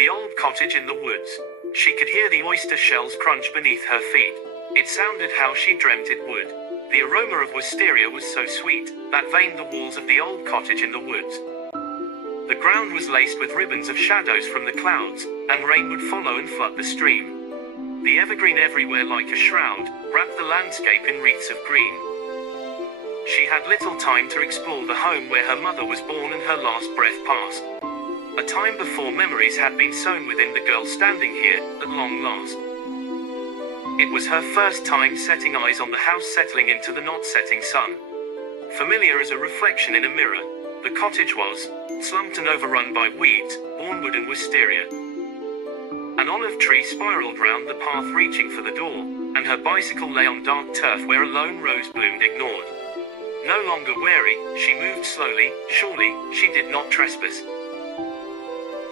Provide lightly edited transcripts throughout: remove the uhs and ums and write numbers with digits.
The old cottage in the woods. She could hear the oyster shells crunch beneath her feet. It sounded how she dreamt it would. The aroma of wisteria was so sweet, that veined the walls of the old cottage in the woods. The ground was laced with ribbons of shadows from the clouds, and rain would follow and flood the stream. The evergreen everywhere like a shroud, wrapped the landscape in wreaths of green. She had little time to explore the home where her mother was born and her last breath passed. A time before memories had been sown within the girl standing here, at long last. It was her first time setting eyes on the house settling into the not-setting sun. Familiar as a reflection in a mirror, the cottage was, slumped and overrun by weeds, bournewood and wisteria. An olive tree spiraled round the path reaching for the door, and her bicycle lay on dark turf where a lone rose bloomed ignored. No longer wary, she moved slowly, surely, she did not trespass.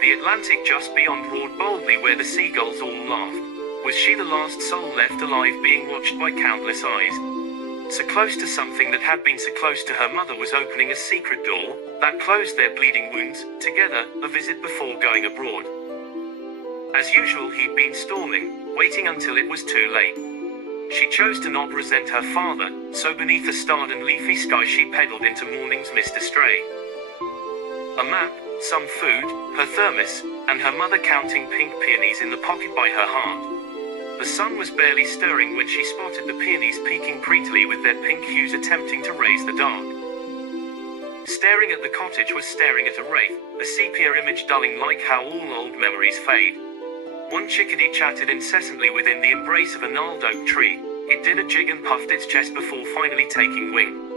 The Atlantic just beyond roared boldly where the seagulls all laughed. Was she the last soul left alive being watched by countless eyes? So close to something that had been so close to her mother was opening a secret door, that closed their bleeding wounds, together, a visit before going abroad. As usual he'd been storming, waiting until it was too late. She chose to not resent her father, so beneath a starred and leafy sky she pedaled into morning's mist astray. A map, some food, her thermos, and her mother counting pink peonies in the pocket by her heart. The sun was barely stirring when she spotted the peonies peeking prettily with their pink hues attempting to raise the dark. Staring at the cottage was staring at a wraith, a sepia image dulling like how all old memories fade. One chickadee chattered incessantly within the embrace of a gnarled oak tree. It did a jig and puffed its chest before finally taking wing.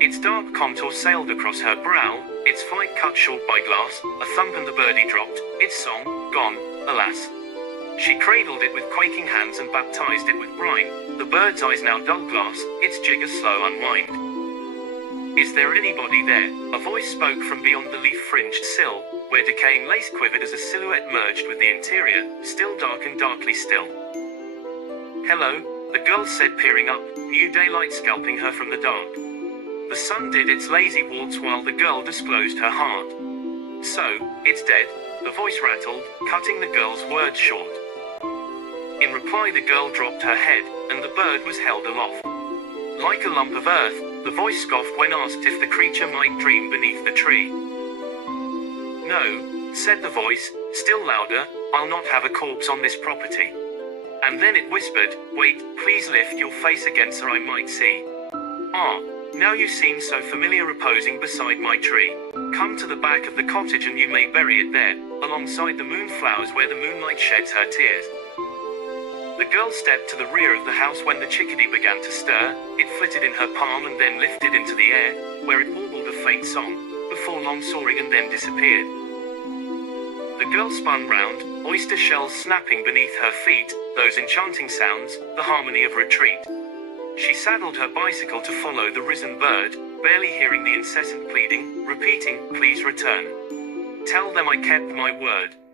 Its dark contour sailed across her brow, its flight cut short by glass, a thump and the birdie dropped, its song, gone, alas. She cradled it with quaking hands and baptized it with brine, the bird's eyes now dull glass, its jig a slow unwind. Is there anybody there? A voice spoke from beyond the leaf-fringed sill, where decaying lace quivered as a silhouette merged with the interior, still dark and darkly still. Hello, the girl said peering up, new daylight scalping her from the dark. The sun did its lazy waltz while the girl disclosed her heart. So, it's dead, the voice rattled, cutting the girl's words short. In reply the girl dropped her head, and the bird was held aloft. Like a lump of earth, the voice scoffed when asked if the creature might dream beneath the tree. No, said the voice, still louder, I'll not have a corpse on this property. And then it whispered, wait, please lift your face again so I might see. Ah, now you seem so familiar reposing beside my tree. Come to the back of the cottage and you may bury it there, alongside the moonflowers where the moonlight sheds her tears. The girl stepped to the rear of the house when the chickadee began to stir. It flitted in her palm and then lifted into the air, where it warbled a faint song, before long soaring and then disappeared. The girl spun round, oyster shells snapping beneath her feet, those enchanting sounds, the harmony of retreat. She saddled her bicycle to follow the risen bird, barely hearing the incessant pleading, repeating, please return. Tell them I kept my word.